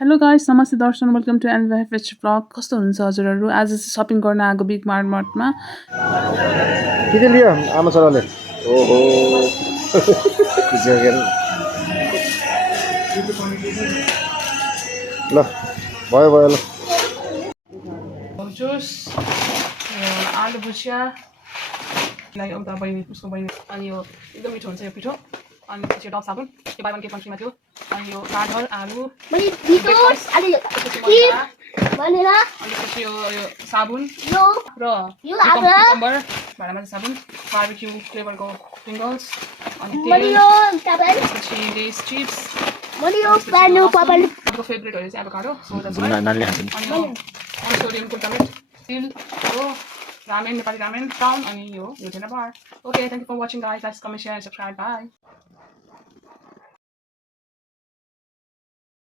hello guys नमस्ते दर्शन welcome to एनभाइएच blog कस्तो हुनुहुन्छ हजुरहरू आज चाहिँ सपिङ गर्न आएको बिग मार्टमा के के लियो आमा छोराले ओहो खुसी हो के ल भयो भयो ल जुस आलु भुजिया लागि उता बहिनी उसको बहिनी अनि यो एकदम मिठो हुन्छ यो पिठो अनि पछि डब साबुन यो बाई 1 गेट 1 फ्रीमा थियो अनि यो काठहर आलु अनि भिटोस अनि भनेर अनि पछि यो साबुन यो र यो कुकुम्बर भाँडामा साबुन बार्बिक्यू फ्लेभरको पिङ्गल्स अनि मैले तेल यो तपाईँ पछि लेस चिप्स मैले यो पानी पापा हाम्रो फेभरेट हो चाहिँ एभोकाडो सो द्याट्स वाइ अनि सोडियम ग्लुटामेट तिल हो रामेन नेपाली रामेन प्राउन अनि यो Nutrela bar okay thank you for watching guys like comment share and subscribe by